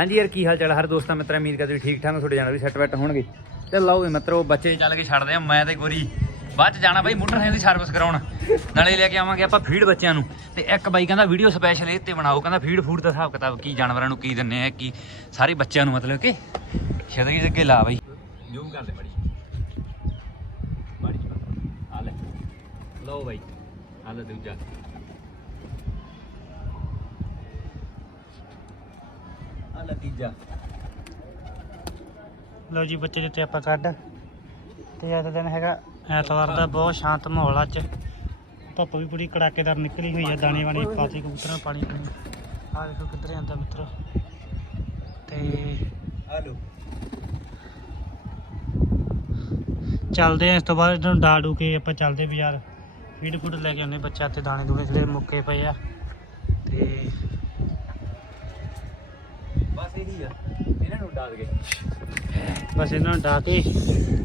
ਹਾਂਜੀ ਯਾਰ, ਕੀ ਹਾਲ ਚਾਲ ਹੈ ਹਰ ਦੋਸਤਾਂ, ਮਿੱਤਰਾਂ, ਉਮੀਦ ਕਰਦੇ ਠੀਕ ਠਾਕ ਤੁਹਾਡੇ ਜਾਣਾ ਵੀ ਸੈੱਟ ਵੈਟ ਹੋਣਗੇ। ਤੇ ਲਓ ਵੀ ਮਿੱਤਰੋ, ਬੱਚੇ ਚੱਲ ਕੇ ਛੱਡਦੇ ਆ, ਮੈਂ ਤੇ ਗੋਰੀ। ਬਾਅਦ ਚ ਜਾਣਾ ਬਾਈ ਮੋਟਰਸਾਈਕਲ ਦੀ ਸਰਵਿਸ ਕਰਾਉਣ। ਨਾਲੇ ਲੈ ਕੇ ਆਵਾਂਗੇ ਆਪਾਂ ਫੀਡ ਬੱਚਿਆਂ ਨੂੰ। ਤੇ ਇੱਕ ਬਾਈ ਕਹਿੰਦਾ ਵੀਡੀਓ ਸਪੈਸ਼ਲ ਇਹ ਤੇ ਬਣਾਓ। ਕਹਿੰਦਾ ਫੀਡ ਫੂਡ ਦਾ ਹਿਸਾਬ ਕਿਤਾਬ, ਕੀ ਜਾਨਵਰਾਂ ਨੂੰ ਕੀ ਦਿੰਨੇ ਆ, ਕੀ ਸਾਰੇ ਬੱਚਿਆਂ ਨੂੰ ਮਤਲਬ ਕਿ ਛੇਦਗੀ ਦੇ ਅੱਗੇ ਲਾ ਬਾਈ। ਜ਼ੂਮ ਕਰ ਲੈ ਬੜੀ ਬੜੀ ਆ ਲੈ। ਲਓ ਬਾਈ। ਆ ਲੈ ਦੂਜਾ। ਆ ਲੈ ਤੀਜਾ ਲਓ ਜੀ ਬੱਚੇ ਦਿੱਤੇ ਆਪਾਂ ਕੱਢ। ਤੇ ਅੱਜ ਦਾ ਦਿਨ ਹੈਗਾ ਐਤਵਾਰ ਦਾ ਬਹੁਤ ਸ਼ਾਂਤ ਮਾਹੌਲ ਆ ਅੱਜ। ਧੁੱਪ ਵੀ ਪੂਰੀ ਕੜਾਕੇਦਾਰ ਨਿਕਲੀ ਹੋਈ ਆ ਦਾਣੇ ਵਾਣੀ ਪਾਤੀ ਕਬੂਤਰਾਂ ਪਾਣੀ ਪੂਣੀ। ਆ ਦੇਖੋ ਕਿੱਧਰ ਜਾਂਦਾ ਮਿੱਤਰੋ। ਤੇ ਹਲੋ। ਚੱਲਦੇ ਆ ਇਸ ਤੋਂ ਬਾਅਦ ਇਹਨਾਂ ਨੂੰ ਡਾਡੂ ਕੇ ਆਪਾਂ ਚੱਲਦੇ ਬਾਜ਼ਾਰ। ਫੀਡ ਫੂਡ ਲੈ ਕੇ ਆਉਂਦੇ ਬੱਚਾ ਤੇ ਦਾਣੇ ਦੂਣੇ ਜਿਹੜੇ ਮੁੱਕੇ ਪਏ ਆ। ਤੇ ਬਸ ਇਹੀ ਆ। ਇਹਨਾਂ ਨੂੰ ਡਾਲ ਕੇ ਬਸ ਇਹਨਾਂ ਨੂੰ ਡਾ ਕੇ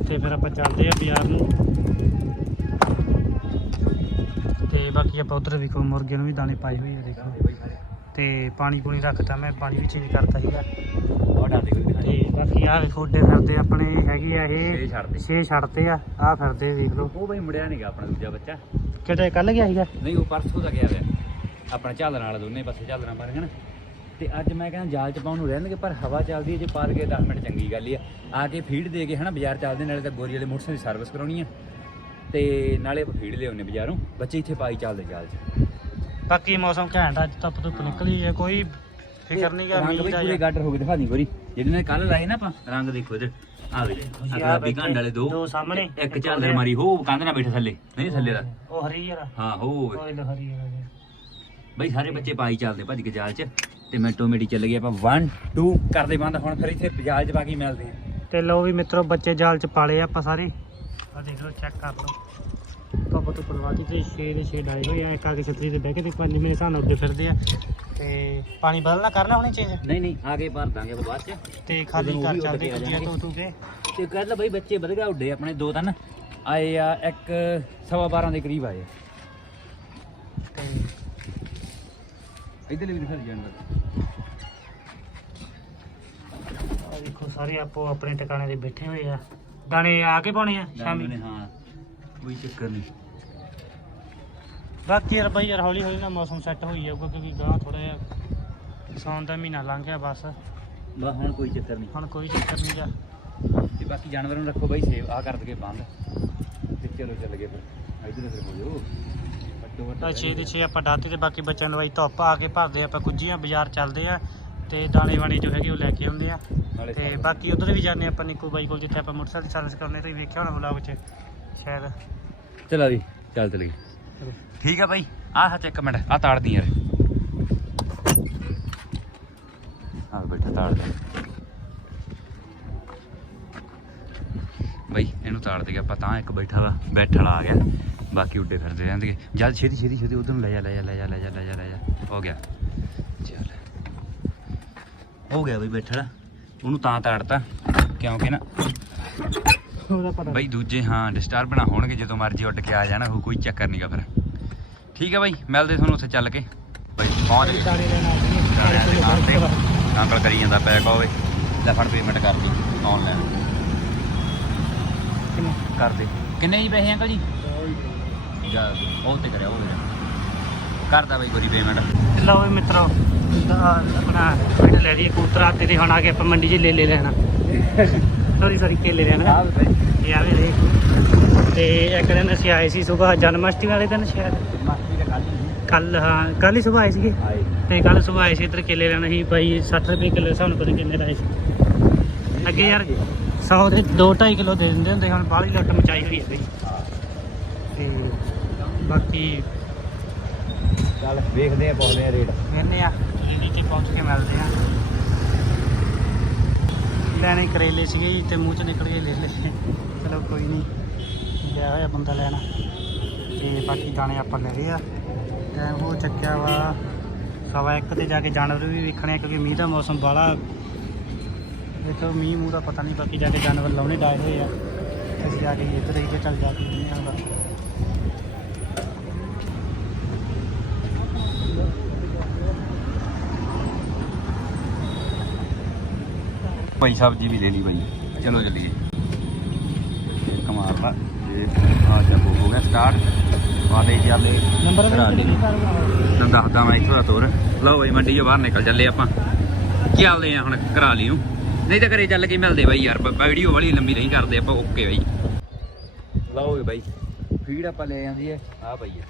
ਤੇ ਫਿਰ ਆਪਾਂ ਚੱਲਦੇ ਆ ਬਾਜ਼ਾਰ ਨੂੰ। ਤੇ ਬਾਕੀ ਆਪਾਂ ਉਧਰ ਵੇਖੋ ਮੁਰਗੇ ਨੂੰ ਵੀ ਦਾਣੇ ਪਾਏ ਹੋਏ ਆ ਦੇਖੋ। ਤੇ ਪਾਣੀ ਪੂਣੀ ਰੱਖਤਾ ਮੈਂ ਪਾਣੀ ਵੀ ਚੇਂਜ ਕਰਤਾ ਸੀਗਾ। ਤੇ ਬਾਕੀ ਆਹ ਵੇਖੋ ਓਡੇ ਫਿਰਦੇ ਆਪਣੇ ਹੈਗੇ ਆ ਇਹ। ਛੱਡ ਦੇ ਛੇ ਛੱਡਤੇ ਆ ਆਹ ਫਿਰਦੇ ਵੇਖ ਲਓ। ਉਹ ਬਈ ਮੁੜਿਆ ਨਹੀਂਗਾ ਆਪਣਾ ਦੂਜਾ ਬੱਚਾ। ਕਿਤੇ ਕੱਲ ਗਿਆ ਸੀਗਾ? ਨਹੀਂ ਉਹ ਪਰਸੋਂ ਦਾ ਗਿਆ ਹੋਇਆ। ਆਪਣਾ ਝਾਲਣ ਵਾਲਾ ਦੋਨੇ ਪਾਸੇ ਝਾਲਣਾ ਮਾਰ ਨਾ। ਤੇ ਅੱਜ ਮੈਂ ਕਹਿੰਦਾ ਜਾਲ ਚ ਪਾਉਣ ਨੂੰ ਰਹਿਣਗੇ ਪਰ ਹਵਾ ਚੱਲਦੀ ਹੈ ਜੇ ਪਾ ਕੇ 10 ਮਿੰਟ ਚੰਗੀ ਗੱਲ ਹੀ ਆ। ਆ ਕੇ ਫੀਡ ਦੇ ਕੇ ਹਨਾ ਬਾਜ਼ਾਰ ਚੱਲਦੇ ਨਾਲੇ ਤਾਂ ਗੋਰੀ ਵਾਲੇ ਮੋਟਰਸਾਈਕਲ ਦੀ ਸਰਵਿਸ ਕਰਾਉਣੀ ਆ। ਤੇ ਨਾਲੇ ਫੀਡ ਲਿਆਉਣੇ ਬਾਜ਼ਾਰੋਂ। ਬੱਚੇ ਇੱਥੇ ਪਾਈ ਚੱਲਦੇ ਜਾਲ ਚ। ਬਾਕੀ ਮੌਸਮ ਘੈਂਟ ਅੱਜ ਧੁੱਪ ਧੁੱਪ ਨਿਕਲੀ ਹੈ ਕੋਈ ਫਿਕਰ ਨਹੀਂ ਗਾ ਰੰਗ ਮੀਂਹ ਵੀ ਦਾ ਪੂਰੇ ਗਾਡਰ ਹੋ ਗਏ ਦਿਖਾ ਦੀ ਗੋਰੀ। ਜਿਹੜੇ ਨੇ ਕੱਲ ਲਾਏ ਨਾ ਆਪਾਂ ਰੰਗ ਦੇਖੋ ਇਹਦੇ ਆ ਵੇ ਆਹ ਬਿਗਾਂ ਵਾਲੇ ਦੋ। ਦੋ ਸਾਹਮਣੇ, ਇੱਕ ਝਾਲਰ। ਮਾਰੀ ਹੋ ਕੰਧ ਨਾਲ ਬੈਠੇ ਥੱਲੇ। ਨਹੀਂ ਥੱਲੇ ਦਾ। ਉਹ ਹਰੀ ਯਾਰ ਹਾਂ ਹੋ। ਲੋ ਹਰੀ ਯਾਰ ਬਈ ਸਾਰੇ ਬੱਚੇ ਪਾਈ ਚੱਲਦੇ ਭੱਜ ਕੇ ਜਾਲ 'ਚ। ਤੇ ਮੈਂ ਟੋਮੇਟੀ ਚੱਲ ਗਏ ਆਪਾਂ 1 2 ਕਰਦੇ ਬੰਦ ਹੁਣ ਫਿਰ ਇੱਥੇ ਜਾਲ 'ਚ ਪਾ ਕੇ ਮਿਲਦੇ ਆ ਤੇ ਲੋ ਵੀ ਮਿੱਤਰੋ ਬੱਚੇ ਜਾਲ ਚ ਪਾਲੇ ਆ ਆਪਾਂ ਸਾਰੇ। ਆ ਦੇਖ ਲਓ ਚੈੱਕ ਕਰ ਲਓ। ਧੁੱਪ ਤੋਂ ਪਲਵਾਤੀ ਤੇ ਛੇ ਦੇ ਛੇ ਡਾਲੇ ਹੋਏ ਆ ਇੱਕ ਆ ਕੇ ਛਤਰੀ ਤੇ ਬਹਿ ਕੇ ਤੇ ਪੰਜ ਮੇਰੇ ਹਿਸਾਬ ਨਾਲ ਉੱਡੇ ਫਿਰਦੇ ਆ। ਤੇ ਪਾਣੀ ਬਦਲਣਾ ਕਰਨਾ ਹੁਣੇ ਚੇਂਜ ਨਹੀਂ ਨਹੀਂ ਆਗੇ ਭਰ ਦਾਂਗੇ ਆਪਾਂ ਬਾਅਦ 'ਚ। ਤੇ ਖਾਲੀ ਘਰ ਚੱਲਦੇ ਕੇ ਆ ਕੁੱਜੀਆਂ ਜਾਣਗੇ। ਤੋਂ ਤੂੰ ਕੇ। ਤੇ ਕੱਲ ਬਈ ਬੱਚੇ ਵਧ ਗਿਆ ਉੱਡੇ ਆਪਣੇ ਦੋ ਤਿੰਨ ਆਏ ਆ ਇੱਕ ਸਵਾ 12 ਦੇ ਕਰੀਬ ਆਏ ਤੇ ਇਧਰਲੇ ਵੀ ਦਿਖਾ ਜਾਨਵਰ। ਆ ਦੇਖੋ ਸਾਰੇ ਆਪੋ ਆਪਣੇ ਟਿਕਾਣੇ ਤੇ ਬੈਠੇ ਹੋਏ ਆ। ਦਾਣੇ ਆ ਕੇ ਪਾਉਣੇ ਆ ਸ਼ਾਮੀ? ਨੇ ਹਾਂ। ਕੋਈ ਚੱਕਰ ਨਹੀਂ। ਬਾਕੀ ਯਾਰ ਬਾਈ ਯਾਰ ਹੌਲੀ ਹੌਲੀ ਨਾ ਮੌਸਮ ਸੈੱਟ ਹੋਈ ਜਾਊਗਾ ਕਿਉਂਕਿ ਗਾਂ ਥੋੜਾ ਜਿਹਾ ਸੌਣ ਦਾ ਮਹੀਨਾ ਲੰਘ ਗਿਆ ਬਸ। ਬਸ ਹੁਣ ਕੋਈ ਚੱਕਰ ਨਹੀਂ। ਹੁਣ ਕੋਈ ਚੱਕਰ ਨਹੀਂ ਗਾ। ਤੇ ਬਾਕੀ ਜਾਨਵਰਾਂ ਨੂੰ ਰੱਖੋ ਬਾਈ ਸੇਵ ਆ ਕਰ ਦਗੇ ਬੰਦ। ਤੇ ਚਲੋ ਚੱਲ ਗਏ ਫਿਰ। ਇਧਰ ਫਿਰ ਹੋ ਜਾਓ। ਤਾਂ 6 ਦੇ 6 ਆਪਾਂ ਡਾਤੇ ਤੇ ਬਾਕੀ ਬੱਚਿਆਂ ਨੂੰ ਬਾਈ ਧੁੱਪ ਆ ਕੇ ਭਰਦੇ ਆਪਾਂ ਕੁੱਜੀਆਂ ਬਾਜ਼ਾਰ ਚੱਲਦੇ ਆ ਤੇ ਦਾਣੇ ਵਾਣੇ ਜੋ ਹੈਗੇ ਉਹ ਲੈ ਕੇ ਆਉਂਦੇ ਆ। ਤੇ ਬਾਕੀ ਉਧਰ ਵੀ ਜਾਂਦੇ ਆਪਾਂ ਨਿੱਕੂ ਬਾਈ ਕੋਲ ਜਿੱਥੇ ਆਪਾਂ ਮੋਟਰਸਾਈਕਲ ਸਰਵਿਸ ਕਰਨੇ ਤੁਸੀਂ ਵੇਖਿਆ ਹੋਣਾ ਵਲੌਗ 'ਚ ਸ਼ਾਇਦ। ਚਲੋ ਜੀ ਚੱਲ ਚਲੀ। ਠੀਕ ਆ ਬਾਈ ਆ ਹੱਥ ਇੱਕ ਮਿੰਟ ਆ ਤਾੜਦੀ ਯਾਰ। ਆ ਬੈਠਾ ਤਾੜ ਦੇ ਬਾਈ ਇਹਨੂੰ ਤਾੜ ਦੇ ਆਪਾਂ ਤਾਂ ਇੱਕ ਬੈਠਾ ਵਾ ਬੈਠ ਵਾਲਾ ਆ ਗਿਆ। ਬਾਕੀ ਉੱਡੇ ਫਿਰਦੇ ਰਹਿੰਦੇ ਜਦ ਛੇਤੀ ਛੇਤੀ ਛੇਤੀ ਉਧਰ ਲੈ ਜਾ ਲੈ ਜਾ ਲੈ ਜਾ ਲੈ ਜਾ ਲੈ ਜਾ ਲੈ ਜਾ। ਹੋ ਗਿਆ। ਚੱਲ। ਹੋ ਗਿਆ ਬਈ ਬੈਠਾ ਉਹਨੂੰ ਤਾਂ ਤਾੜਤਾ। ਕਿਉਂਕਿ ਨਾ ਉਹਦਾ ਪਤਾ ਬਈ ਦੂਜੇ ਹਾਂ ਡਿਸਟਰਬ ਨਾ ਹੋਣਗੇ ਜਦੋਂ ਮਰਜ਼ੀ ਉੱਡ ਕੇ ਆ ਜਾਣਾ ਉਹ ਕੋਈ ਚੱਕਰ ਨਹੀਂਗਾ ਫਿਰ। ਠੀਕ ਹੈ ਬਾਈ ਮਿਲਦੇ ਤੁਹਾਨੂੰ ਉੱਥੇ ਚੱਲ ਕੇ। ਬਾਈ ਪਹੁੰਚ ਗਏ। ਅੰਕਲ ਕਰੀ ਜਾਂਦਾ ਪੈਕ ਹੋਵੇ ਲੈ ਫੜ ਪੇਮੈਂਟ ਕਰ ਦੀ। ਆਨਲਾਈਨ। ਕਰ ਦੇ। ਕਿੰਨੇ ਜੀ ਪੈਸੇ ਅੰਕਲ ਜੀ? ਜਾ ਉਹ ਤੇ ਕਰਿਆ ਉਹ। ਕਰਦਾ ਬਾਈ ਗੋਰੀ ਪੇਮੈਂਟ ਲਓ ਵੀ ਮਿੱਤਰੋ ਆਪਣਾ ਪਿੰਡ ਲੈ ਲਈ ਕਬੂਤਰਾ ਤੇ ਤੇ ਹੁਣ ਆ ਕੇ ਆਪਾਂ ਮੰਡੀ 'ਚ ਲੈ ਲੈ ਲੈਣਾ। ਸੌਰੀ ਸੌਰੀ ਕੇਲੇ ਲੈਣਾ। ਇਹ ਆਵੇ ਦੇਖ ਤੇ ਇੱਕ ਦਿਨ ਅਸੀਂ ਆਏ ਸੀ ਸਵੇਰ ਜਨਮਸ਼ਟਮੀ ਵਾਲੇ ਦਿਨ ਸ਼ਾਇਦ। ਕੱਲ ਹਾਂ ਕੱਲ ਹੀ ਸਵੇਰ ਆਏ ਸੀਗੇ। ਤੇ ਕੱਲ ਸਵੇਰ ਆਏ ਸੀ ਇੱਧਰ ਕੇਲੇ ਲੈਣਾ ਸੀ ਬਾਈ 60 ਰੁਪਏ ਕਿਲੋ ਸਾਨੂੰ ਪਤਾ ਕਿੰਨੇ ਦਾ ਸੀ। ਅੱਗੇ ਯਾਰ 100 ਦੇ 2.5 ਕਿਲੋ ਦੇ ਦਿੰਦੇ ਹੁੰਦੇ ਹੁਣ ਬਾਹਲੀ ਲੁੱਟ ਮਚਾਈ ਹੋਈ ਤੇ ਬਾਕੀ ਚੱਲ ਵੇਖਦੇ ਆ ਪੁੱਛਦੇ ਆ ਰੇਟ। ਕਹਿੰਦੇ ਆ ਨੀਚੇ ਪਹੁੰਚ ਕੇ ਮਿਲਦੇ ਆ। ਲੈਣੇ ਕਰੇਲੇ ਸੀਗੇ ਜੀ ਤੇ ਮੂੰਹ ਚ ਨਿਕਲ ਗਏ ਲੈ ਲੈ ਚਲੋ ਕੋਈ ਨਹੀਂ ਲਿਆ ਹੋਇਆ ਬੰਦਾ ਲੈਣਾ। ਤੇ ਬਾਕੀ ਦਾਣੇ ਆਪਾਂ ਲੈ ਲਏ ਆ। ਟਾਈਮ ਹੋ ਚੱਕਿਆ ਵਾ ਸਵਾ ਇੱਕ ਤੇ ਜਾ ਕੇ ਜਾਨਵਰ ਵੀ ਵੇਖਣੇ ਕਿਉਂਕਿ ਮੀਂਹ ਦਾ ਮੌਸਮ ਬਾਲਾ ਇੱਥੋਂ ਮੀਂਹ ਮੂੰਹ ਦਾ ਪਤਾ ਨਹੀਂ ਬਾਕੀ ਜਾ ਕੇ ਜਾਨਵਰ ਲਾਉਣੇ ਡਾਏ ਹੋਏ ਆ। ਅਸੀਂ ਜਾ ਕੇ ਇੱਧਰ ਹੀ ਚੱਲ ਜਾ ਕੇ ਨਹੀਂ ਆਉਂਦਾ ਭਾਈ ਸਬਜ਼ੀ ਵੀ ਲੈ ਲਈ ਬਾਈ। ਚਲੋ ਚੱਲੀਏ। ਕਮਾਲ ਵਾ। ਇਹ ਆ ਜਾ ਹੋ ਗਿਆ ਸਟਾਰਟ ਵਾਦੇ ਚੱਲੇ ਨੰਬਰ। ਤੈਨੂੰ ਦੱਸਦਾ ਮੈਂ ਇੱਥੋਂ ਦਾ ਤੋਰ। ਲਓ ਬਈ ਮੰਡੀ ਚੋਂ ਬਾਹਰ ਨਿਕਲ ਚੱਲੇ ਆਪਾਂ। ਚੱਲਦੇ ਆ ਹੁਣ? ਕਰਾ ਲਈ ਨੂੰ ਨਹੀਂ ਤਾਂ ਘਰੇ ਚੱਲ ਕੇ ਮਿਲਦੇ ਬਾਈ ਯਾਰ। ਵੀਡੀਓ ਵਾਲੀ ਲੰਮੀ ਨਹੀਂ ਕਰਦੇ ਆਪਾਂ ਓਕੇ ਬਾਈ। ਲਓ ਬਾਈ ਫੀਡ ਆਪਾਂ ਲੈ ਜਾਂਦੀ ਹੈ। ਆ ਹੈ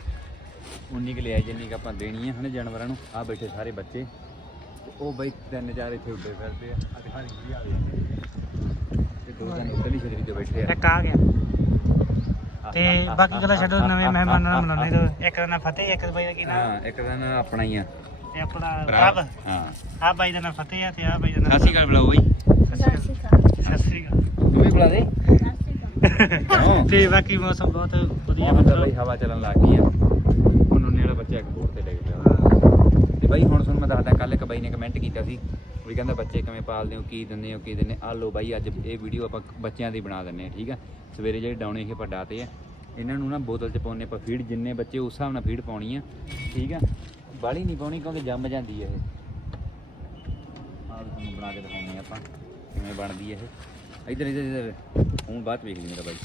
ਉਨੀ ਕੁ ਲਿਆ ਜਿੰਨੀ ਕੁ ਆਪਾਂ ਦੇਣੀ ਹੈ ਹਨੇ ਜਾਨਵਰਾਂ ਨੂੰ। ਆ ਬੈਠੇ ਸਾਰੇ ਬੱਚੇ। ਉਹ ਬਾਈ ਤਿੰਨ ਚਾਰ ਇੱਥੇ ਉੱਡੇ ਫਿਰਦੇ ਆ। ਆ ਦਿਖਾਣੀ ਵੀ ਆ ਗਏ ਤੇ ਦੋ ਤਿੰਨ ਉੱਧਰਲੀ ਛਤਰੀ ਤੇ ਬੈਠੇ ਆ ਇੱਕ ਆ ਗਿਆ। ਤੇ ਬਾਕੀ ਗੱਲਾਂ ਛੱਡੋ ਨਵੇਂ ਮਹਿਮਾਨਾਂ ਨੂੰ ਮਨਾਉਣੇ ਤੋਂ ਇੱਕ ਦਾ ਫਤਿਹ ਇੱਕ ਬਾਈ ਦਾ ਕੀ ਨਾਮ ਹਾਂ ਇੱਕ ਦਿਨ ਆਪਣਾ ਹੀ ਆ। ਤੇ ਆਪਣਾ ਪ੍ਰਭ। ਹਾਂ। ਆ ਬਾਈ ਦਾ ਨਾਂ ਫਤਿਹ ਆ ਤੇ ਆ ਬਾਈ ਦਾ ਨਾਂ ਸਤਿ ਸ਼੍ਰੀ ਅਕਾਲ ਬੁਲਾਓ ਬਾਈ। ਸਤਿ ਸ਼੍ਰੀ ਅਕਾਲ। ਤੂੰ ਵੀ ਬੁਲਾ ਦੇ? ਤੇ ਬਾਕੀ ਮੌਸਮ ਬਹੁਤ ਵਧੀਆ। ਮਤਲਬ ਹਵਾ ਚੱਲਣ ਲੱਗ ਗਈ ਆ। ਉਹਨੇ ਵਾਲਾ ਬੱਚਾ ਇੱਕ ਬੋਰ ਤੇ ਬਾਈ ਹੁਣ ਤੁਹਾਨੂੰ ਮੈਂ ਦੱਸਦਾ ਕੱਲ ਇੱਕ ਬਾਈ ਨੇ ਕਮੈਂਟ ਕੀਤਾ ਸੀ ਵੀ ਕਹਿੰਦਾ, ਬੱਚੇ ਕਿਵੇਂ ਪਾਲਦੇ ਹੋ, ਕੀ ਦਿੰਦੇ ਹੋ, ਕੀ ਦਿੰਦੇ ਆ ਲੋ ਬਾਈ, ਅੱਜ ਇਹ ਵੀਡੀਓ ਆਪਾਂ ਬੱਚਿਆਂ ਦੀ ਬਣਾ ਦਿੰਨੇ ਆ ਠੀਕ ਆ? ਸਵੇਰੇ ਜਿਹੜੇ ਡਾਉਣੇ ਇਹ ਪੱਡਾ 'ਤੇ ਆ। ਇਹਨਾਂ ਨੂੰ ਨਾ ਬੋਤਲ 'ਚ ਪਾਉਣੇ ਆਪਾਂ ਫੀਡ ਜਿੰਨੇ ਬੱਚੇ ਉਸ ਹਿਸਾਬ ਨਾਲ ਫੀਡ ਪਾਉਣੀ ਆ, ਠੀਕ ਆ? ਬਾਲੀ ਨਹੀਂ ਪਾਉਣੀ ਕਿਉਂਕਿ ਜੰਮ ਜਾਂਦੀ ਹੈ ਇਹ। ਆਹ ਤੁਹਾਨੂੰ ਬਣਾ ਕੇ ਦਿਖਾਉਂਦੇ ਆ ਆਪਾਂ, ਕਿਵੇਂ ਬਣਦੀ ਹੈ ਇਹ। ਇੱਧਰ ਇੱਧਰ ਇੱਧਰ। ਹੁਣ ਬਾਅਦ 'ਚ ਵੇਖ ਲਈ ਮੇਰਾ ਬਾਈ।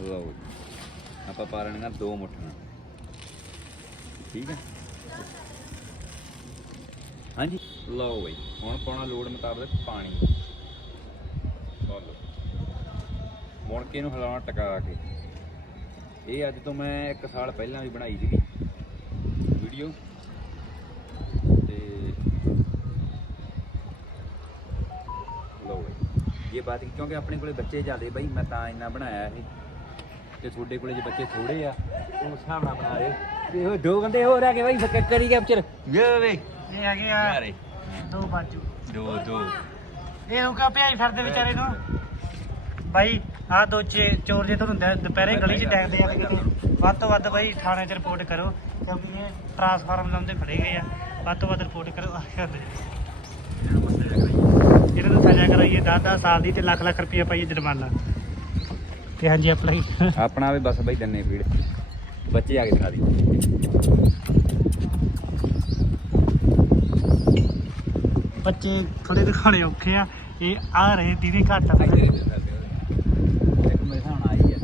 ਲਓ ਆਪਾਂ ਪਾ ਲੈਣੀਆਂ ਦੋ ਮੁੱਠੀਆਂ। ਠੀਕ ਹੈ? ਹਾਂਜੀ। ਲਓ ਬਈ, ਹੁਣ ਪਾਉਣਾ ਲੋੜ ਮੁਤਾਬਕ ਪਾਣੀ। ਬੋਲੋ ਮੁੜ ਕੇ ਇਹਨੂੰ ਹਿਲਾਉਣਾ ਟਕਾ ਕੇ। ਇਹ ਅੱਜ ਤੋਂ ਮੈਂ 1 ਸਾਲ ਪਹਿਲਾਂ ਵੀ ਬਣਾਈ ਸੀਗੀ। ਵੀਡੀਓ। ਤੇ ਲਓ ਬਈ। ਇਹ ਬਾਤ ਕਿਉਂਕਿ ਆਪਣੇ ਕੋਲੇ ਬੱਚੇ ਜ਼ਿਆਦੇ ਬਈ, ਮੈਂ ਤਾਂ ਇੰਨਾ ਬਣਾਇਆ ਇਹ ਤੇ ਤੁਹਾਡੇ ਕੋਲੇ ਜੇ ਬੱਚੇ ਥੋੜੇ ਆ ਉਹ ਹਿਸਾਬ ਨਾਲ ਬਣਾ ਰਹੇ ਤੇ ਉਹ ਦੋ ਬੰਦੇ ਹੋ ਰਹਿ ਗਏ ਬਈ ਫਿਰ ਕਰੀ ਕੈਪਚਰ ਵੇ ਵੇ ਇਹ ਹੈਗੇ ਆ ਯਾਰੇ ਦੋ ਬਾਜੂ। ਦੋ ਦੋ। ਇਹ ਨੂੰ ਕਾ ਭਿਆਈ ਫਿਰਦੇ ਵਿਚਾਰੇ ਨੂੰ। ਬਾਈ ਆ ਦੋ ਚੇ ਚੋਰ ਜੇ ਤੁਹਾਨੂੰ ਦੁ- ਦੁਪਹਿਰੇ ਗਲੀ 'ਚ ਡੈਗਦੇ ਆ ਤੇ ਕਿਤੇ। ਵੱਧ ਤੋਂ ਵੱਧ ਬਾਈ ਥਾਣੇ 'ਚ ਰਿਪੋਰਟ ਕਰੋ ਕਿਉਂਕਿ ਇਹ ਟਰਾਂਸਫਾਰਮ ਲਾਉਂਦੇ ਫੜੇ ਗਏ ਆ। ਵੱਧ ਤੋਂ ਵੱਧ ਰਿਪੋਰਟ ਕਰੋ ਆਹ ਕਰਦੇ ਇਹਨਾਂ ਨੂੰ ਸਜ਼ਾ ਕਰਾਈਏ 10-10 ਸਾਲ ਦੀ ਤੇ ਲੱਖ ਲੱਖ ਰੁਪਏ ਪਾਈਏ ਜੁਰਮਾਨਾ। ਤੇ ਹਾਂਜੀ ਅਪਲਾਈ ਆਪਣਾ ਵੀ ਬਸ ਬਈ ਦੰਨੇ ਫੀਡ ਬੱਚੇ ਆ ਕੇ ਦਿਖਾ ਦੀ ਬੱਚੇ ਥੋੜੇ ਦਿਖਾਣੇ ਔਖੇ ਆ। ਇਹ ਆ ਰਹੇ ਦੀਦੀ ਘੱਟ ਆ। ਇੱਕ ਮੇਰੇ ਨਾਲ ਆਈ ਆ।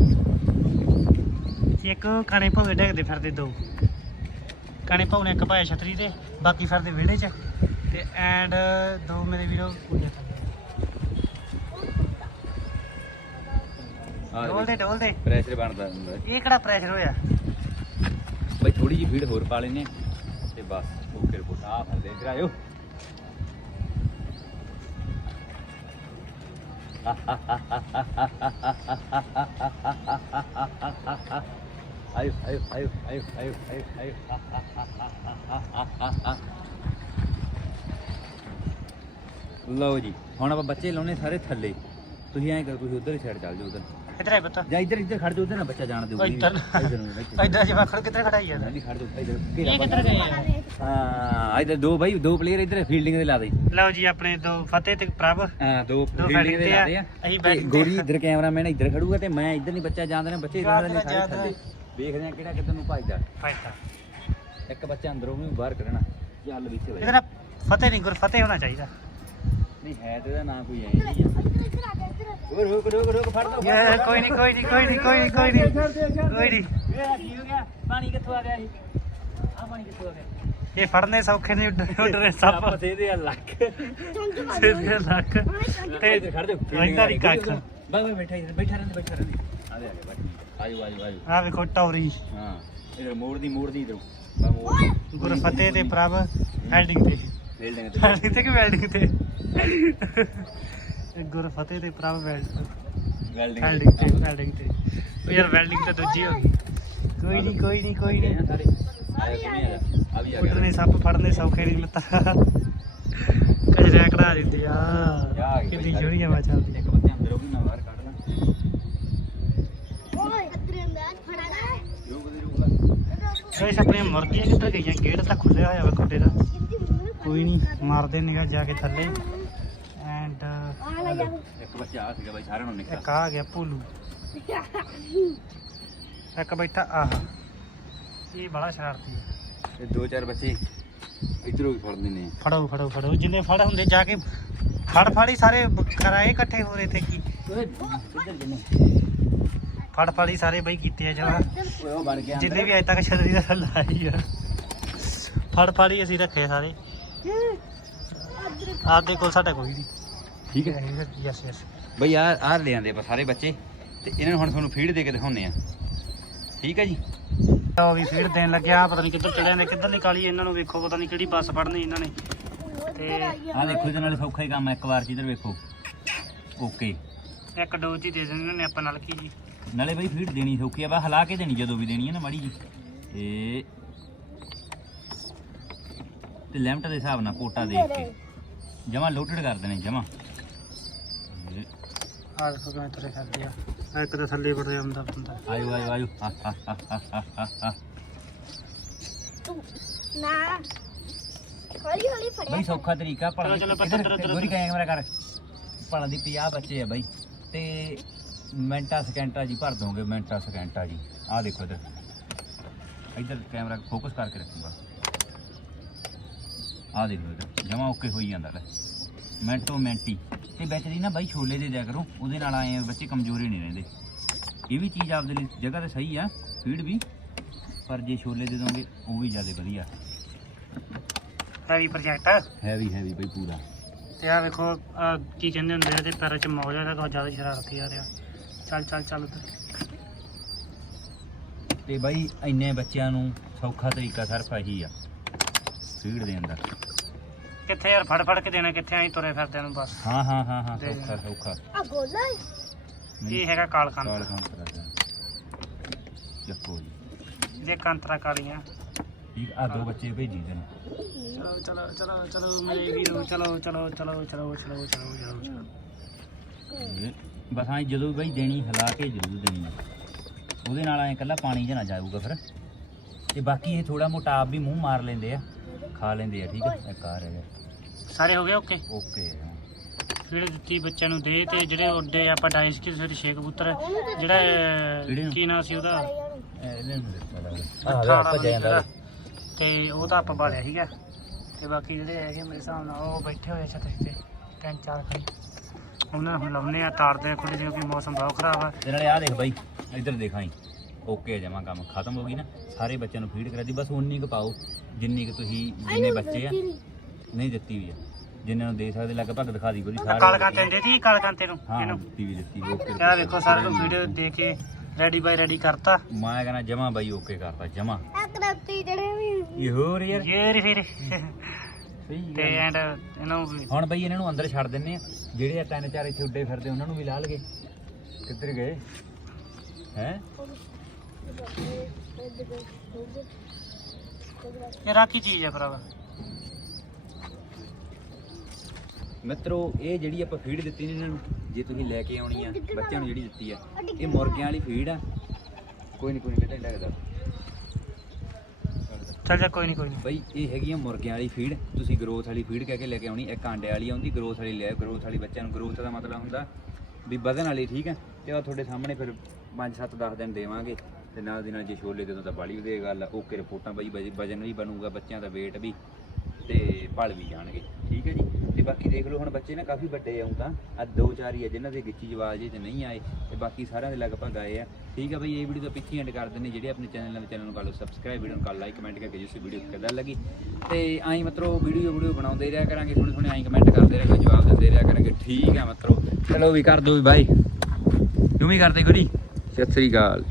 ਇੱਕ ਕਣੇ ਭੋਗੇ ਡੇਗਦੇ ਫਿਰਦੇ ਦੋ। ਕਣੇ ਭੋਗਣੇ ਇੱਕ ਭਾਇਆ ਛਤਰੀ ਤੇ ਬਾਕੀ ਫਿਰਦੇ ਵਿਹੜੇ 'ਚ। ਤੇ ਐਂਡ ਦੋ ਮੇਰੇ ਵੀਰੋ ਕੁੜੀਆਂ ਡੋਲਦੇ ਡੋਲਦੇ। ਪ੍ਰੈਸ਼ਰ ਬਣਦਾ ਹੁੰਦਾ। ਇਹ ਕਿਹੜਾ ਪ੍ਰੈਸ਼ਰ ਹੋਇਆ? ਬਈ ਥੋੜੀ ਜਿਹੀ ਫੀਡ ਹੋਰ ਪਾ ਲੈਨੇ ਤੇ ਬਸ ਓਕੇ ਰਿਪੋਰਟ ਆ ਫਰਦੇ ਇੱਧਰ ਆਇਓ ਆਇਓ ਆਇਓ ਆਇਓ ਆਇਓ ਆਇਓ ਆਇਓ ਆਇਓ। ਲਓ ਜੀ, ਹੁਣ ਆਪਾਂ ਬੱਚੇ ਲਾਉਣੇ ਸਾਰੇ ਥੱਲੇ। ਤੁਸੀਂ ਐਂ ਕਰੋ, ਤੁਸੀਂ ਉਧਰ ਹੀ ਸਾਈਡ ਚੱਲ ਜਾਓ, ਉਧਰ। ਕਿੱਧਰ ਹੈ ਪੁੱਤ। ਜਾਂ ਇੱਧਰ ਇੱਧਰ ਖੜ ਜਾਓ ਉਧਰ ਨਾ ਬੱਚਾ ਜਾਣ ਦਿਓ। ਇੱਧਰ। ਇੱਧਰ ਜਿਹਾ ਖੜ ਕਿੱਧਰ ਖੜਾਈ ਆ ਨਹੀਂ ਖੜ ਜਾਓ ਇੱਧਰ ਇਹ ਕਿੱਧਰ ਗਏ? ਆ ਹਾਂ ਇੱਧਰ ਦੋ ਬਾਈ ਦੋ ਪਲੇਅਰ ਇੱਧਰ ਫੀਲਡਿੰਗ ਦੇ ਲਾ ਦੇ। ਲਓ ਜੀ ਆਪਣੇ ਦੋ ਫਤਿਹ ਤੇ ਪ੍ਰਭ। ਹਾਂ ਦੋ ਦੋ ਫੀਲਡਿੰਗ ਦੇ ਲਾ ਦੇ ਆ, ਅਸੀਂ ਤੇ batting ਗੋਰੀ। ਇੱਧਰ ਕੈਮਰਾਮੈਨ ਇੱਧਰ ਖੜੂਗਾ ਤੇ ਮੈਂ ਇੱਧਰ ਨਹੀਂ ਬੱਚਾ ਜਾਂਦੇ ਨੇ ਬੱਚੇ ਇੱਧਰ ਦੇ ਨੇ ਸਾਰੇ ਜਾਂਦੇ ਥੱਲੇ ਵੇਖਦੇ ਆ ਕਿਹੜਾ ਕਿੱਧਰ ਨੂੰ ਭੱਜਦਾ। ਫਾਇਦਾ ਇੱਕ ਬੱਚਾ ਅੰਦਰੋਂ ਵੀ ਬਾਹਰ ਕੱਢਣਾ। ਚੱਲ ਵੀ ਇਹਦਾ ਨਾ ਫਤਿਹ ਨਹੀਂ ਗੁਰ ਫਤਿਹ ਹੋਣਾ ਚਾਹੀਦਾ। ਨਹੀਂ ਹੈ ਤੇ ਇਹਦਾ ਨਾਂ ਕੋਈ ਐ ਨਹੀਂ। ਰੁਕ ਰੁਕ ਰੁਕ ਰੁਕ ਫੜ ਦੋ ਯਾਰ ਕੋਈ ਨਹੀਂ ਕੋਈ ਨਹੀਂ ਕੋਈ ਨਹੀਂ ਕੋਈ ਨਹੀਂ ਕੋਈ ਨਹੀਂ ਕੋਈ ਨਹੀਂ ਵੇ ਕੀ ਹੋ ਗਿਆ? ਪਾਣੀ ਕਿੱਥੋਂ ਆ ਗਿਆ ਇਹ? ਆ ਪਾਣੀ ਕਿੱਥੋਂ ਆ ਗਿਆ? ਇਹ ਫੜਨੇ ਸੌਖੇ ਨਹੀਂ ਉੱਡ- ਉੱਡਣੇ ਸੱਪ ਦੇ ਦੇ ਲੱਕ। ਸਿੱਧੇ ਲੱਕ। ਤੇ ਖੜ ਜਾਓ। ਰਹਿੰਦਾ ਨਹੀਂ ਕੱਖ। ਬਾ ਬਾ ਬੈਠਾ ਇੱਧਰ ਬੈਠਾ ਰਹਿੰਦੇ ਬੈਠਾ ਰਹਿੰਦੇ। ਆ ਦੇ ਆ ਬਸ ਆਜੋ ਆਜੋ ਆਜੋ ਆ ਵੇਖੋ ਟੌਰੀ। ਹਾਂ ਇਧਰ ਮੋੜ ਦੀ ਮੋੜ ਦੀ ਇਧਰੋਂ। ਬਾ ਮੋੜ ਗੁਰ ਫਤਿਹ ਤੇ ਪ੍ਰਭ ਹੈਲਡਿੰਗ ਤੇ। ਬਿਲਡਿੰਗ ਤੇ। ਹੈਲਡਿੰਗ ਤੇ ਕਿ ਵੈਲਡਿੰਗ ਤੇ? ਇਹ ਗੁਰ ਫਤਿਹ ਤੇ ਪ੍ਰਭ ਵੈਲਡਿੰਗ ਵੈਲਡਿੰਗ ਹੈਲਡਿੰਗ ਤੇ ਹੈਲਡਿੰਗ ਤੇ। ਉਹ ਯਾਰ ਵੈਲਡਿੰਗ ਤਾਂ ਦੂਜੀ ਹੋ ਗਈ ਕੋਈ ਨਹੀਂ ਕੋਈ ਨਹੀਂ ਕੋਈ ਨਹੀਂ ਸਾਰੇ ਆ ਆ ਵੀ ਆ ਗਿਆ ਸੱਪ ਫੜਨੇ ਸੌਖੇ ਨਹੀਂ ਲੱਤਾ ਕਜਰਿਆ ਕਢਾ ਦਿੰਦੀ ਆ। ਆ ਕਿੰਨੀ ਜੋਰੀ ਹਵਾ ਚੱਲਦੀ ਇੱਕ ਬੱਚੇ ਅੰਦਰ ਉਹ ਵੀ ਮੈਂ ਬਾਹਰ ਕੱਢ ਲਾਂ। ਰੁਕ ਦੇ ਰੁਕ ਲੈ। ਗਾਇਸ ਆਪਣੀਆਂ ਮੁਰਗੀਆਂ ਕਿੱਧਰ ਗਈਆਂ? ਗੇਟ ਤਾਂ ਖੁੱਲਿਆ ਹੋਇਆ ਵਾ ਖੁੱਡੇ ਦਾ। ਕੋਈ ਨਹੀਂ ਮਾਰਦੇ ਨਿਗਾਹ ਜਾ ਕੇ ਥੱਲੇ। ਐਂਡ ਇੱਕ ਬੱਚਾ ਆ ਸੀਗਾ ਬਾਈ ਸਾਰਿਆਂ ਨੂੰ ਨਿਕਲ ਇੱਕ ਆ ਗਿਆ ਭੂਲੂ। ਇੱਕ ਬੈਠਾ ਆਹ। ਇਹ ਬੜਾ ਸ਼ਰਾਰਤੀ ਹੈ ਤੇ ਦੋ ਚਾਰ ਬੱਚੇ ਇਧਰੋਂ ਵੀ ਫੜ ਦਿੰਨੇ ਫੜੋ ਫੜੋ ਫੜੋ। ਜਿੰਨੇ ਫੜ ਹੁੰਦੇ ਜਾ ਕੇ ਫੜ ਫੜੀ ਸਾਰੇ ਕਰਾਏ ਇਕੱਠੇ ਹੋ ਰਹੇ ਤੇ ਕੀ ਫੜ ਫੜੀ ਸਾਰੇ ਬਈ ਕੀਤੇ ਆ ਗਿਆ। ਜਿੰਨੇ ਵੀ ਅਜੇ ਤੱਕ ਛਤਰੀ ਦਾ ਲਾਈ ਆ। ਫੜ ਫੜੀ ਅਸੀਂ ਰੱਖੇ ਸਾਰੇ। ਆਪਦੇ ਕੋਲ ਸਾਡਾ ਕੋਈ ਨਹੀਂ। ਠੀਕ ਹੈ। ਯੈਸ ਯੈਸ ਬਈ ਆ ਆ ਲੈ ਆਂਦੇ ਆਪਾਂ ਸਾਰੇ ਬੱਚੇ ਤੇ ਇਹਨਾਂ ਨੂੰ ਹੁਣ ਤੁਹਾਨੂੰ ਫੀਡ ਦੇ ਕੇ ਦਿਖਾਉਨੇ ਆ ਠੀਕ ਹੈ ਜੀ? ਉਹ ਵੀ ਫੀਡ ਦੇਣ ਲੱਗਿਆ ਪਤਾ ਨਹੀਂ ਕਿੱਧਰ ਚੜਿਆ ਨੇ ਕਿੱਧਰ ਨਿਕਾਲੀ ਇਹਨਾਂ ਨੂੰ ਵੇਖੋ ਪਤਾ ਨਹੀਂ ਕਿਹੜੀ ਬੱਸ ਫੜਨੀ ਇਹਨਾਂ ਨੇ। ਤੇ ਆ ਦੇਖੋ ਇਹਦੇ ਨਾਲ ਸੌਖਾ ਹੀ ਕੰਮ ਆ ਇੱਕ ਵਾਰ ਚ ਇਧਰ ਵੇਖੋ। ਓਕੇ ਇੱਕ ਡੋਜ਼ ਹੀ ਦੇ ਦੇਣੀ ਇਹਨਾਂ ਨੇ ਆਪਾਂ ਨਾਲ ਕੀ ਜੀ। ਨਾਲੇ ਬਈ ਫੀਡ ਦੇਣੀ ਸੌਖੀ ਆ ਬਾ ਹਲਾ ਕੇ ਦੇਣੀ ਜਦੋਂ ਵੀ ਦੇਣੀ ਹੈ ਨਾ ਮਾੜੀ ਜੀ। ਤੇ ਤੇ ਲਿਮਟ ਦੇ ਹਿਸਾਬ ਨਾਲ ਪੋਟਾ ਦੇਖ ਕੇ। ਜਮਾ ਲੋਡਡ ਕਰ ਦੇਣੇ ਜਮਾ। ਆਹ ਦੇਖੋ ਕਿਵੇਂ ਤੁਰੇ ਫਿਰਦੇ ਆ। ਆਹ ਇੱਕ ਤਾਂ ਥੱਲੇ ਵੜਿਆ ਹੁੰਦਾ ਬੰਦਾ। ਆਇਓ ਆਇਓ ਆਇਓ। ਆ ਆ ਆ ਆ ਆ ਆ ਆ ਨਾ। ਹੌਲੀ ਹੌਲੀ ਫੜਿਆ ਬਈ ਸੌਖਾ ਤਰੀਕਾ ਪੜਨ ਚਲੋ, ਇੱਧਰ, ਇੱਧਰ, ਗੋਰੀ ਕੈਮਰਾ ਕਰ। ਪੜਨ ਦੀ 50 ਬੱਚੇ ਆ ਬਈ। ਤੇ ਮਿੰਟਾਂ ਸਕਿੰਟਾਂ ਜੀ ਭਰ ਦੋਗੇ ਮਿੰਟਾਂ ਸਕਿੰਟਾਂ ਜੀ। ਆਹ ਦੇਖੋ ਇੱਧਰ। ਇੱਧਰ ਕੈਮਰਾ ਫੋਕਸ ਕਰਕੇ ਰੱਖੂਗਾ। ਆਹ ਦੇਖੋ ਇੱਧਰ ਜਮਾ ਓਕੇ ਹੋਈ ਜਾਂਦਾ ਲੈ ਮਿੰਟੋ ਮਿੰਟੀ। ਤੇ ਵਿੱਚ ਦੀ ਨਾ ਬਾਈ ਛੋਲੇ ਦੇ ਦਿਆ ਕਰੋ ਉਹਦੇ ਨਾਲ ਆਏ ਬੱਚੇ ਕਮਜ਼ੋਰੀ ਨਹੀਂ ਰਹਿੰਦੇ। ਇਹ ਵੀ ਚੀਜ਼ ਆਪਦੇ ਲਈ ਜਗ੍ਹਾ ਤੇ ਸਹੀ ਆ ਫੀਡ ਵੀ ਪਰ ਜੇ ਛੋਲੇ ਦੇ ਦੋਗੇ ਉਹ ਵੀ ਜ਼ਿਆਦਾ ਵਧੀਆ। ਹੈਵੀ ਪ੍ਰੋਜੈਕਟ ਹੈਵੀ ਹੈਵੀ ਬਈ ਪੂਰਾ। ਤੇ ਆ ਵੇਖੋ ਆਹ ਕੀ ਕਹਿੰਦੇ ਹੁੰਦੇ ਆ ਇਹਦੇ ਪੈਰਾਂ 'ਚ ਮੌਜ ਆ ਬਹੁਤ ਜ਼ਿਆਦਾ ਸ਼ਰਾਰਤੀ ਆ ਰਿਹਾ ਚੱਲ ਚੱਲ ਚੱਲ ਉੱਧਰ। ਤੇ ਬਾਈ ਇੰਨੇ ਬੱਚਿਆਂ ਨੂੰ ਸੌਖਾ ਤਰੀਕਾ ਸਿਰਫ ਇਹੀ ਆ ਫੀਡ ਦੇਣ ਦਾ। ਕਿੱਥੇ ਯਾਰ? ਫੜ ਫੜ ਕੇ ਦੇਣਾ ਕਿੱਥੇ? ਆਈ ਤੁਰੇ ਫਿਰਦੇ ਨੂੰ ਬਸ। ਹਾਂ ਹਾਂ ਹਾਂ ਹਾਂ ਦੇ ਸੌਖਾ ਸੌਖਾ। ਆ ਗੋਲਾ ਇਹ ਹੈਗਾ ਕਾਲ ਕਾਲ ਕੰਤ ਕਾਂਤਰਾ ਦਾ ਜੱਕੋ ਜੀ ਇਹ ਕੰਤਰਾ ਕਾਲੀਆਂ। ਠੀਕ ਆ ਦੋ ਬੱਚੇ ਭੇਜੀ ਦੇਣ ਚਲੋ ਚਲੋ ਚਲੋ ਚਲੋ ਮੇਰੇ ਵੀਰੋ ਚਲੋ ਚਲੋ ਚਲੋ ਚਲੋ ਚਲੋ ਚਲੋ ਚਲੋ ਚਲੋ। ਬਸ ਹਾਂ ਜਦੋਂ ਵੀ ਬਾਈ ਦੇਣੀ ਹਿਲਾ ਕੇ ਜ਼ਰੂਰ ਦੇਣੀ ਆ। ਉਹਦੇ ਨਾਲ ਐ ਇਕੱਲਾ ਪਾਣੀ ਜਨਾ ਜਾਊਗਾ ਫਿਰ। ਤੇ ਬਾਕੀ ਇਹ ਥੋੜਾ ਮੋਟਾ ਆਪ ਵੀ ਮੂੰਹ ਮਾਰ ਲੈਂਦੇ ਆ। ਖਾ ਲੈਂਦੇ ਆ ਠੀਕ ਹੈ ਇੱਕ ਆ ਰਿਹਾ। ਸਾਰੇ ਹੋ ਗਏ ਓਕੇ? ਓਕੇ। ਜਿਹੜੇ ਦਿੱਤੀ ਬੱਚਿਆਂ ਨੂੰ ਦੇ ਤੇ ਜਿਹੜੇ ਉੱਡੇ ਆਪਾਂ ਡਾਈਸ ਕੀ ਸਵੇਰੇ ਛੇ ਕਬੂਤਰ ਜਿਹੜਾ ਅਹ? ਕੀ ਨਾਂ ਸੀ ਉਹਦਾ? ਇਹਨੇ ਦਿੱਤਾ ਭੱਜਿਆ ਜਾਂਦਾ ਤੇ ਉਹ ਤਾਂ ਆਪਾਂ ਬਾਲਿਆ ਸੀਗਾ। ਤੇ ਬਾਕੀ ਜਿਹੜੇ ਹੈਗੇ ਮੇਰੇ ਹਿਸਾਬ ਨਾਲ ਉਹ ਬੈਠੇ ਹੋਏ ਛੱਤ ਤੇ ਤਿੰਨ ਚਾਰ ਖੜੀ। ਉਹਨਾਂ ਨੂੰ ਲਾਉਨੇ ਆ ਤਾਰਦੇ ਆ ਖੁੱਲੇ ਕਿਉਂਕਿ ਮੌਸਮ ਬਹੁਤ ਖਰਾਬ ਆ। ਤੇ ਨਾਲੇ ਆ ਦੇਖ ਬਾਈ ਇੱਧਰ ਦੇਖਾਈ ਓਕੇ ਜਮਾ ਕੰਮ ਖਤਮ ਹੋ ਗਈ ਨਾ। ਸਾਰੇ ਬੱਚਿਆਂ ਨੂੰ ਫੀਡ ਕਰਾ ਦੀ। ਬਸ ਉਨੀ ਕੁ ਪਾਓ ਜਿੰਨੀ ਕੁ ਤੁਸੀਂ ਜਿੰਨੇ ਬੱਚੇ ਆ। ਨਹੀਂ ਦਿੱਤੀ ਵੀ ਆ। ਜਿੰਨਾਂ ਨੂੰ ਦੇ ਸਕਦੇ ਲਗਭਗ ਦਿਖਾ ਦੀ ਕੋਈ ਸਾਰੇ। ਕਾਲ ਕਾਂਤੇ ਦੇ ਦੀ ਕਾਲ ਕਾਂਤੇ ਨੂੰ ਹਾਂ ਇਹਨੂੰ। ਦਿੱਤੀ ਵੀ ਦਿੱਤੀ ਵੀ ਓਕੇ ਆ ਵੇਖੋ ਸਾਰੇ ਨੂੰ ਵੀਡੀਓ ਦੇ ਕੇ ਰੈਡੀ ਬਾਈ ਰੈਡੀ ਕਰਤਾ। ਮੈਂ ਕਹਿੰਦਾ ਜਮਾ ਬਾਈ ਓਕੇ ਕਰਤਾ ਜਮਾ। ਆ ਕਰਪਤੀ ਜਿਹੜੇ ਵੀ ਇਹ ਹੋਰ ਯਾਰ। ਇਹ ਰੀ ਫਿਰ। ਸਹੀ ਤੇ ਗੱਲ। ਐਂਡ ਇਹਨੂੰ ਵੀ- ਹੁਣ ਬਈ ਇਹਨਾਂ ਨੂੰ ਅੰਦਰ ਛੱਡ ਦਿੰਨੇ ਆ। ਜਿਹੜੇ ਆ ਤਿੰਨ ਚਾਰ ਇੱਥੇ ਉੱਡੇ ਫਿਰਦੇ ਉਹਨਾਂ ਨੂੰ ਵੀ ਲਾ ਲਗੇ ਕਿੱਧਰ ਗਏ? ਹੈ? ਇਹ ਰਾਕੀ ਚੀਜ਼ ਆ ਭਰਾਵਾ। ਮਿੱਤਰੋ ਇਹ ਜਿਹੜੀ ਆਪਾਂ ਫੀਡ ਦਿੱਤੀ ਨੇ ਇਹਨਾਂ ਨੂੰ ਜੇ ਤੁਸੀਂ ਲੈ ਕੇ ਆਉਣੀ ਆ ਬੱਚਿਆਂ ਨੂੰ ਜਿਹੜੀ ਦਿੱਤੀ ਆ ਇਹ ਮੁਰਗਿਆਂ ਵਾਲੀ ਫੀਡ ਆ। ਕੋਈ ਨਹੀਂ ਕੋਈ ਨਹੀਂ ਕਿਤੇ ਲੱਗਦਾ ਚੱਲ ਜਾ ਕੋਈ ਨਹੀਂ ਕੋਈ ਨਹੀਂ ਬਈ ਇਹ ਹੈਗੀ ਆ ਮੁਰਗਿਆਂ ਵਾਲੀ ਫੀਡ ਤੁਸੀਂ ਗਰੋਥ ਵਾਲੀ ਫੀਡ ਕਹਿ ਕੇ ਲੈ ਕੇ ਆਉਣੀ ਇੱਕ ਆਂਡੇ ਵਾਲੀ ਆਉਂਦੀ ਗਰੋਥ ਵਾਲੀ ਲੈ ਗਰੋਥ ਵਾਲੀ ਬੱਚਿਆਂ ਨੂੰ ਗਰੋਥ ਦਾ ਮਤਲਬ ਹੁੰਦਾ ਵੀ ਵਧਣ ਵਾਲੀ ਠੀਕ ਹੈ ਤੇ ਉਹ ਤੁਹਾਡੇ ਸਾਹਮਣੇ ਫਿਰ 5 7 10 ਦਿਨ ਦੇਵਾਂਗੇ ਤੇ ਨਾਲ ਦੀ ਨਾਲ ਜੇ ਛੋਲੇ ਦੇ ਦੋ ਤਾਂ ਬਾਲੀ ਵਧੀਆ ਗੱਲ ਆ ਓਕੇ ਰਿਪੋਰਟਾਂ ਬਈ ਵਜ- ਵਜਨ ਵੀ ਬਣੂਗਾ ਬੱਚਿਆਂ ਦਾ weight ਵੀ। ਤੇ ਪਲ ਵੀ ਜਾਣਗੇ, ਠੀਕ ਹੈ ਜੀ? ਤੇ ਬਾਕੀ ਦੇਖ ਲਓ ਹੁਣ ਬੱਚੇ ਨਾ ਕਾਫੀ ਵੱਡੇ ਆਉਂ ਤਾਂ ਆ ਦੋ ਚਾਰ ਹੀ ਆ, ਜਿਨ੍ਹਾਂ ਦੇ ਗਿੱਚੀ ਜਵਾਜ ਜੇ ਨਹੀਂ ਆਏ, ਤੇ ਬਾਕੀ ਸਾਰਿਆਂ ਦੇ ਲਗਭਗ ਆਏ ਆ। ਠੀਕ ਹੈ ਬਈ, ਇਹ ਵੀਡੀਓ ਤੋਂ ਪਿੱਛੇ ਐਂਡ ਕਰ ਦਿੰਦੇ ਜਿਹੜੇ ਆਪਣੇ ਚੈਨਲ ਨਾਲ ਚੈਨਲ ਨੂੰ ਕਰ ਲਓ ਸਬਸਕ੍ਰਾਈਬ ਵੀਡੀਓ ਨੂੰ ਕਰ ਲਾਈਕ ਕਮੈਂਟ ਕਰਕੇ ਜਿਸ ਵੀਡੀਓ ਕਿਦਾਂ ਲੱਗੀ। ਤੇ ਆਈ ਮਤਲਬ ਵੀਡੀਓ ਵੀਡੀਓ ਬਣਾਉਂਦੇ ਰਿਹਾ ਕਰਾਂਗੇ ਥੋੜੇ ਥੋੜੇ ਆਈ ਕਮੈਂਟ ਕਰਦੇ ਰਹਾਂਗੇ ਜਵਾਬ ਦਿੰਦੇ ਰਿਹਾ ਕਰਾਂਗੇ। ਠੀਕ ਹੈ ਮਤਲਬ, ਚਲੋ ਵੀ ਕਰ ਦੋ ਵੀ ਬਾਈ। ਤੂੰ ਵੀ ਕਰਦੇ ਗੁਰੀ ਸਤਿ ਸ੍ਰੀ ਅਕਾਲ।